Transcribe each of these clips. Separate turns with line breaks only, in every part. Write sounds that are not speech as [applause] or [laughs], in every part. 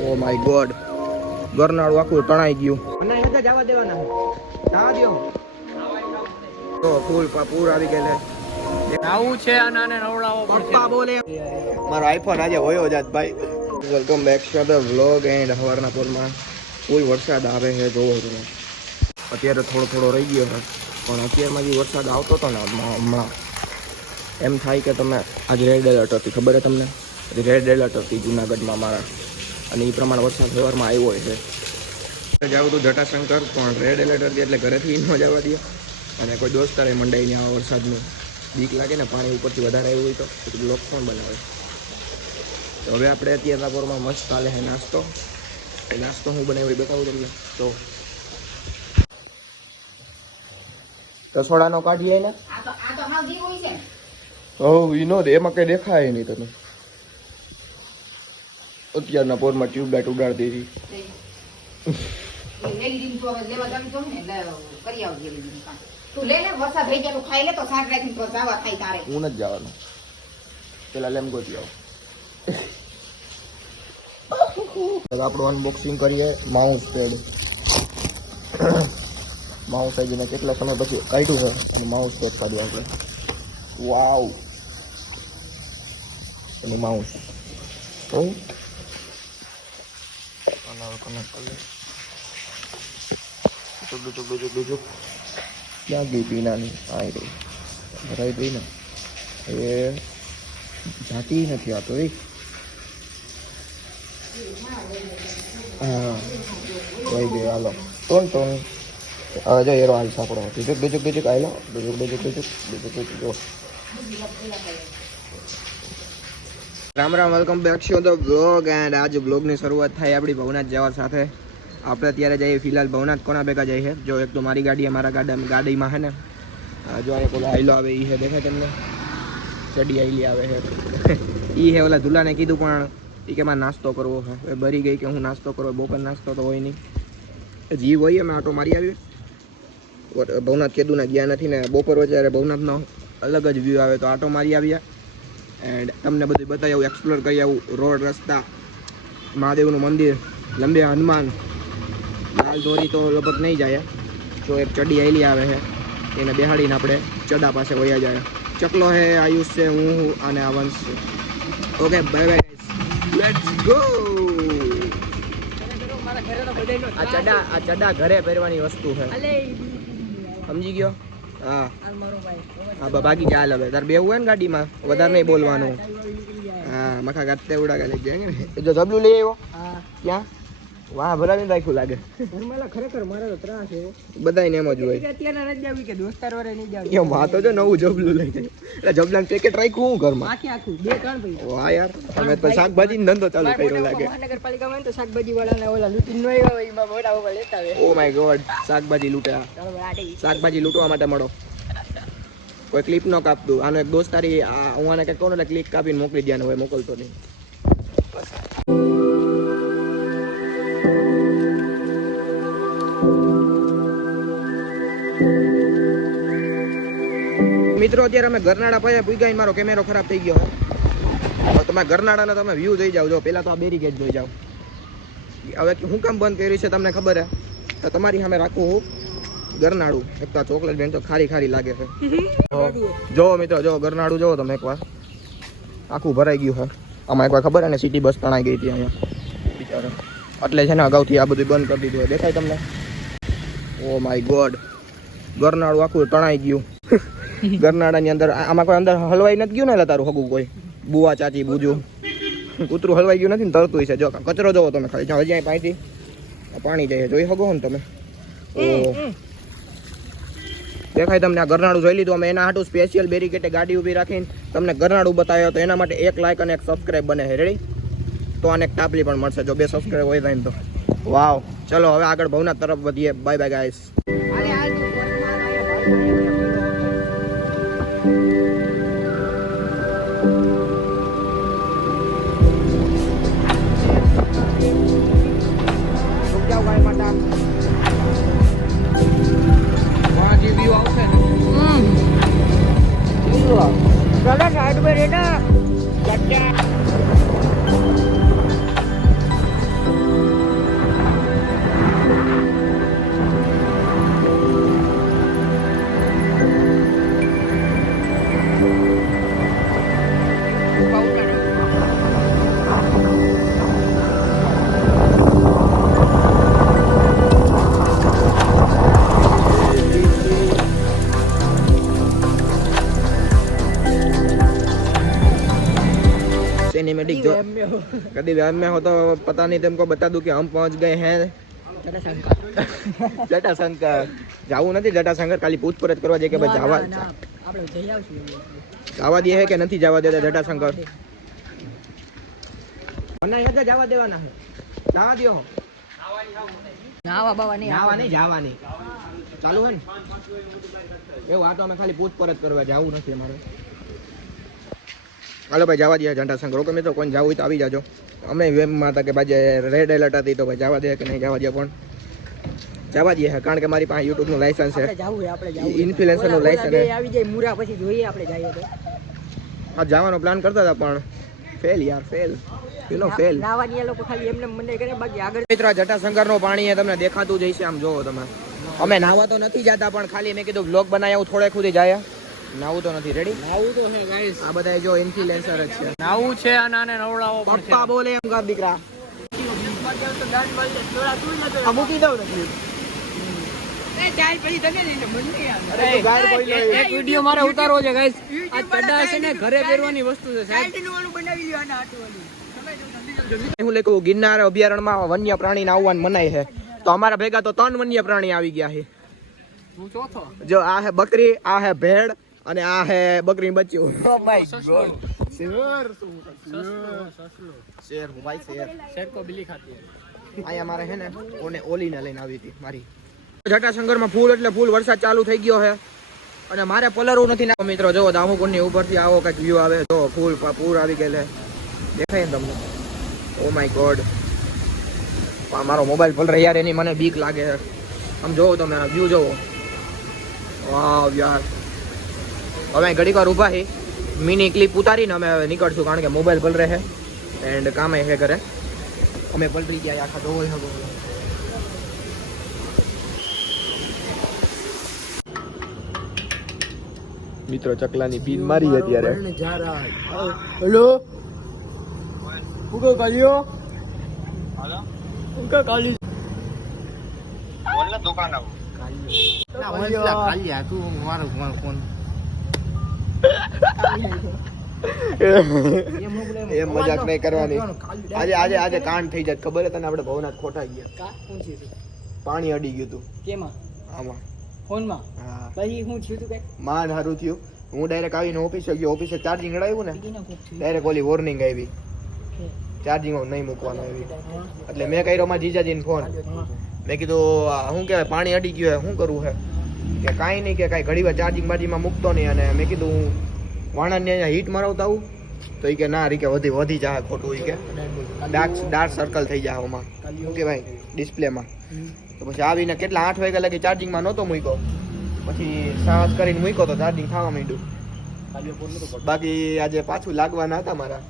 O my God ગરનાળું આખું તણાઈ ગયું. મને જવા દેવાના. જવા દો તો ફૂલ પા- પૂર આવી ગયેલા
આવું છે અને આને નવડાવો
પપ્પા બોલે. મારો આઈફોન આજે હોયો જાત ભાઈ. Welcome back to the vlog and હવારના પોરમાં ફૂલ વરસાદ આવે છે જોવો તમે. અત્યારે થોડો થોડો રહી ગયો છે. પણ અત્યારમાં જે વરસાદ આવતો હતો ને હમણાં એમ થાય કે તમે આજે રેડ એલર્ટ હતી. ખબર છે તમને? રેડ એલર્ટ હતી જુનાગઢમાં મારા. અને એ પ્રમાણે વરસાદ વ્યવહારમાં આવ્યો છે. જાવ તો જટાશંકર પણ રેડ એલર્ટ હતી એટલે ઘરેથી ન જવા દે. અને કોઈ દોસ્તારે મંડાઈ ને આવા વરસાદનું. બીક લાગે ને પાણી ઉપરથી વધારે આવ્યું હોય તો બ્લોક પણ બનાવે? તો હવે આપણે અત્યારે પોરમાં મસ્ત ચાલે છે નાસ્તો. એ નાસ્તો હું બનાવી બતાવું તમને. તો રસોડાનો કાઢીએ ને
આ તો આ તો હાવ દી હોય છે. ને.
હવ ઈ એમાં કઈ દેખાય નહીં તમે અત્યારના પોરમાં ટ્યુબલાઇટ ઉડાડતી હતી. હું નથી જવાનું. પેલા લેમ ગોતી આવું. આપણું અનબોક્સિંગ કરીએ માઉસ પેડ માઉસ આવી ગઈને કેટલા સમય પછી કાઢ્યું છે? અને માઉસ પેડ કાઢ્યું આપણે. વાવ એની માઉસ તો હવે connect કરીએ. ચુક ચુક ચુક ચુક ચુક ક્યાં ગઈ પીનાની આવી રહી. ભરાઈ ગઈ ને. એ જાતી નથી આવતો એ. હા. વહી ગયો હાલો. Tone tone. હવે જો એરો હાલ સાપડો બીજુક બીજુક બીજુક આવેલો બીજુક બીજુક બીજુક બીજુક બીજુક જો. Ram Ram welcome back to the blog and આજ બ્લોગની શરૂઆત થાય આપણી ભવનાથ જવા સાથે. આપણે અત્યારે જઈએ ફિલહાલ ભવનાથ. કોના ભેગા જઈએ છે જો એક તો મારી ગાડી છે, મારા ગાડા ગાડીમાં છે ને. આ જો એક ઓલો આઈલો આવે એ છે દેખાય તમને? ચડી આઈલી આવે છે એ [laughs] હે ઓલા ધુલાને કીધું પણ એ કે મારે નાસ્તો કરવો છે એ ભરી ગઈ કે હું નાસ્તો કરવો બપોર નાસ્તો તો હોય નહીં. જીવ હોય અમે આટો મારી આવી ભવનાથ કેદુના ગયા નથી ને બપોર વચ્ચે ભવનાથનો અલગ જ વ્યૂ આવે તો આટો મારી આવ્યા. એન્ડ તમને બધું બતાવી આવું એક્સપ્લોર કરી આવું. રોડ રસ્તા મહાદેવનું મંદિર લંબે હનુમાન. લાલ દોરી તો લગભગ નહીં જાય તો એક ચડી આવેલી આવે છે એને બેહાડીને આપણે ચડા પાસે વયા જાય. ચકલો હે આયુષ છે હું હું અને આ વંશ છે. Okay bye bye let's go આ ચડા આ ચડા ઘરે પહેરવાની વસ્તુ છે સમજી ગયો? હા. હા બા ભાગી ચાલ હવે. તાર બેવું હોય ને ગાડીમાં? વધારે નહીં બોલવાનું. હા મખા ગાતે ઉડા ગાલે જાય ને? જો જબલું લઈ આવ્યો? ક્યાં? વાહ ભરાવીને રાખ્યું લાગે.
ખરેખર મારે તો ત્રાસ છે.
બધાને એમ જ હોય.
અત્યારે રજા આવી કે દોસ્તાર વાળે નહીં જાવ.
એમ વાતો જો નવું જબલું લઈ જાય. એટલે જબલાન પેકેટ રાખ્યું હું ઘરમાં?
આખી આખું બે ત્રણ ભાઈ
વાહ યાર તમે તો શાકભાજી ધંધો ચાલુ કર્યો લાગે.
મહાનગરપાલિકામાં તો શાકભાજી વાળાને ઓલા લૂંટીને નો આવ્યો એમાં મોટા ઓવા લેતા આવે.
ઓ માય ગોડ શાકભાજી
ભાઈ
શાકભાજી લૂંટવા માટે મળો. કોઈ ક્લિપ ન કાપતું. આનો એક દોસ્તારી હું આને કંઈક કહું ક્લિક એટલે ક્લિપ કાપીને મોકલી દે હોય મોકલતો નહીં. મિત્રો, અત્યારે અમે ગરનાળા પાસે પૂગ્યા મારો કેમેરો ખરાબ થઈ ગયો. હવે તમે ગરનાળાના તમે વ્યૂ જોઈ જાવ જો પહેલાં તો આ બેરીગેટ જોઈ જાઓ. હવે હું કામ બંધ કર્યું છે તમને ખબર હે? તો તમારી સામે રાખું હું ગરનાળું એક તો ચોકલેટ બેન તો ખારી ખારી લાગે છે. જોવો મિત્રો, જો ગરનાળું જોવો તમે એકવાર. આખું ભરાઈ ગયું હે આમાં એકવાર ખબર હે ને સિટી બસ તણાઈ ગઈ હતી અહીંયા. બિચારા. એટલે છે ને અગાઉથી આ બધું બંધ કરી દીધું દેખાય તમને? ઓ માય ગોડ ગરનાળું આખું તણાઈ ગયું. ગરનાળાની અંદર. આમાં કોઈ અંદર હલવાઈ નથી ગયું ને તારું હગું કોઈ. બુવા ચાચી બુજુ કૂતરું હલવાઈ ગયું નથી ને તરતું છે જો કચરો જોવો તમે ખાલી. જ્યાં હજી પાણીથી પાણી જાય. જોઈ શકો ને તમે. દેખાય તમને આ ગરનાળું જોઈ લીધું. અમે એના હાટું સ્પેશિયલ બેરીકેટે ગાડી ઊભી રાખીને તમને ગરનાળું બતાવ્યો તો એના માટે એક લાઇક અને એક સબસ્ક્રાઇબ બને છે. રેડી તો આને એક ટાપલી પણ મળશે. જો બે સબસ્ક્રાઇબ હોય થાય તો. વાવ. ચલો હવે આગળ ભવનાથ તરફ વધીએ. બાય બાય ગાઈસ कभी भी मैं हो तो पता नहीं तुमको बता दूं कि हम पहुंच गए हैं
જટાશંકર.
જટાશંકર જાવું નથી જટાશંકર ખાલી પૂછપરછ કરવા જઈએ કે ભાઈ
ના,
જવા
ના, ના. આપણે જઈ આવશું
જવા દે કે નથી જવા દેતા જટાશંકર મને અહીંયા જવા દેવાના છે જવા દ્યો
નાવા બાવા નહીં
નાવા નહીં જવાની ચાલુ હે ને એવું આ તો અમે ખાલી પૂછપરછ કરવા જવું નથી અમારે હાલો ભાઈ જવા દે જટાશંકર ઓકે મિત્રો કોઈ જવું હોય તો આવી જાજો. અમે વેમમાં હતા કે ભાઈ રેડ એલર્ટ હતી તો ભાઈ જવા દે કે નહીં જવા દે પણ. જવા દે કારણ કે મારી પાસે યુટ્યુબનું લાયસન્સ છે.
આપણે જાવું છે, આપણે જાવું છે.
ઇન્ફ્લુએન્સરનું
ઓલા- ઓલા
લાયસન્સ
બે આવી જાય મુરા પછી જોઈએ આપણે જઈએ તો.
આ જવાનો પ્લાન કરતા હતા પણ ફેલ યાર ફેલ યુ નો ફેલ
નાવાની એ લોકો ખાલી એમને મને કરે બાકી આગળ
મિત્રો જટાશંકરનું પાણી એ તમને દેખાતું જ હશે આમ જોવો તમે. અમે નાવા તો નથી જતા પણ ખાલી મેં કીધું બ્લોગ બનાવ્યા હું થોડે ખુદી જાય. નાવું તો નથી. રેડી
નાવું તો છે ગાઈસ
આ બધા જો ઇન્ફ્લુએન્સર જ છે.
નાવું છે અને આને નવડાવો પણ છે
પપ્પા બોલે એમ કર દીકરા. આ મૂકી દઉં નથી
ઉતારવો છે ગાઈસ આ ચડા છે ને ઘરે પહેરવાની વસ્તુ છે સાહેબ.
હું લેખું ગિરનાર અભયારણ્યમાં વન્ય પ્રાણી આવવાનું મનાય છે. તો અમારા ભેગા તો ત્રણ વન્ય પ્રાણી આવી ગયા છે. જો આ હે બકરી આ હે ભેડ અને આ હે બકરી બચ્ચું
સસલું.
શેર હું ભાઈ શેર.
શેર કો બિલી ખાતી હે.
અહીંયા મારે છે ને ઓને ઓલીને લઈને આવી હતી મારી. જટાશંકરમાં ફૂલ એટલે ફૂલ વરસાદ ચાલુ થઈ ગયો છે અને મારે પલરવું નથી ના. મિત્રો જો દામુકુંડની ઉપરથી આવો કંઈક વ્યૂ આવે. જો ફૂલ પૂર આવી ગયેલે દેખાય ને તમને? ઓ માય ગોડ મારો મોબાઈલ પલરે યાર એની મને બીક લાગે આમ જોવો તમે વ્યૂ જોવો. વાવ યાર. હવે ઘડીક વાર ઊભા હી. મિની ક્લિપ ઉતારીને અમે હવે નીકળશું કારણ કે મોબાઈલ પલરે છે એન્ડ કામે હે કરે અમે પલટી ગયા આખા ધોઈ હગો. મિત્રો ચકલાની પીન મારી અત્યારે.
હેલો? ઉગો કાલિયો ઉગો કાલી
મજાક નહીં કરવાની. આજે આજે આજે કાંડ થઈ જાય. ખબર હે તને આપણે ભવનાથ ખોટા ગયા?
હતું?
પાણી અડી ગયું તું.
કેમાં?
આમાં.
ફોનમાં?
હા.
પછી હું થયું તું કઈ
માન હારું થયું. હું ડાયરેક્ટ આવીને ઓફિસે ગયો. ઓફિસે ચાર્જિંગ અડાવ્યું ને. ડાયરેક્ટ ઓલી વોર્નિંગ આવી. ચાર્જિંગ નહીં મૂકવાનું આવી. એટલે મેં કર્યો મારા જીજાજીને ફોન મેં કીધું શું કહેવાય? પાણી અડી ગયું હે શું કરવું હે? કે કાંઈ નહીં કે કાંઈ ઘડી વાર ચાર્જિંગ બાજીમાં મૂકતો નહીં અને મેં કીધું હું વાણંદને અહીંયા હીટ મરાવતા આવું. તો એ કે ના રી કે વધી વધી જાય ખોટું એ કે. ડાર્ક ડાર્ક સર્કલ થઈ જાય આમાં. શું કે ભાઈ ડિસ્પ્લેમાં તો પછી આવીને કેટલા આઠ વાગ્યા લગી ચાર્જિંગમાં નહોતો મૂક્યો. પછી સાહસ કરીને મૂક્યો તો ચાર્જિંગ થવા માંડ્યું. બાકી આજે પાછું લાગવાના હતા મારા.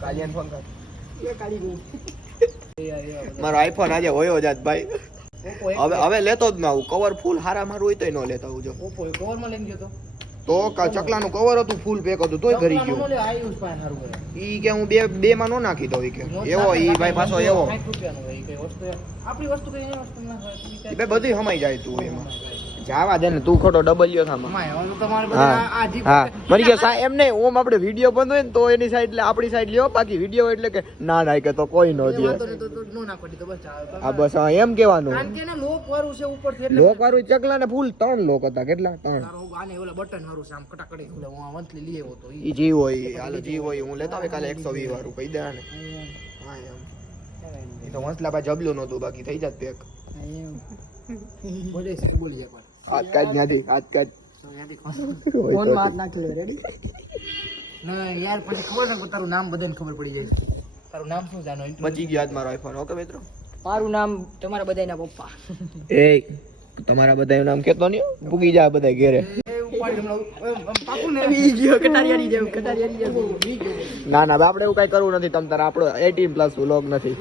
કાલિયાન ફોન કર. મારો આઈફોન આજે હોયો જાત ભાઈ. હવે હવે લેતો જ ના આવું. કવર ફૂલ હારા મારું હોય તોય ન લેતા આવું જો.
ઓપો કવરમાં લઈને ગયો તો?
તો ચકલાનું કવર હતું ફૂલ પેક હતું તોય ઘરી ગયું. ઈ કે હું બે બે માં નો નાખી દઉં કે. એવો ઈ ભાઈ પાછો એવો.
60 રૂપિયાનું હોય, ઈ કઈ વસ્તુ આપણી વસ્તુ કઈ વસ્તુ ના
બધી હમાઈ જાય તું એમાં. જાવા દે ને તું ખોટો ડબલ્યો થામાં. હા મરી ગયો સાહેબ એમ નહીં ઓમ આપણે વીડિયો બંધ હોય ને તો એની સાઈડ આપણી સાઈડ લ્યો બાકી વીડિયો એટલે કે ના ના કે તો કોઈ નો દે.
તો બસ
આ બસ. હા એમ કેવાનું
લોક વાળું છે ઉપરથી
લોક વાળું ચકલા ને ફૂલ ત્રણ લોક હતા કેટલા? ત્રણ.
આને ઓલા બટન વાળું છે કટાકડી ખુલે હું આ લઈ આવ્યો તો ઈ.
ઈ જીવ હોય હાલો જી હોય હું લેતા આવે કાલે એકસો વીસ વાળું કહી દે ને હા એમ. એ તો વંસલા ભાઈ જબલું નહોતું બાકી થઈ જાત પેક
બોલે.
હાથ કાઢ નથી હાથ કાઢ
ફોનમાં
ફોનમાં હાથ નાખી લે રેડી
ના, યાર પછી ખબર છે તારું નામ બધાને ખબર પડી જાય. તારું નામ શું જાણો?
બચી ગયો આજ મારો આઈફોન ઓકે મિત્રો?
મારું નામ તમારા બધાના પપ્પા.
એ તમારા બધા નામ કેતો નહીં ભૂગી જાય જા બધા ઘેરે.
ના?
ના આપડે એવું કઈ કરવું નથી તમ તારા આપણો એટીન પ્લસ વ્લોગ નથી.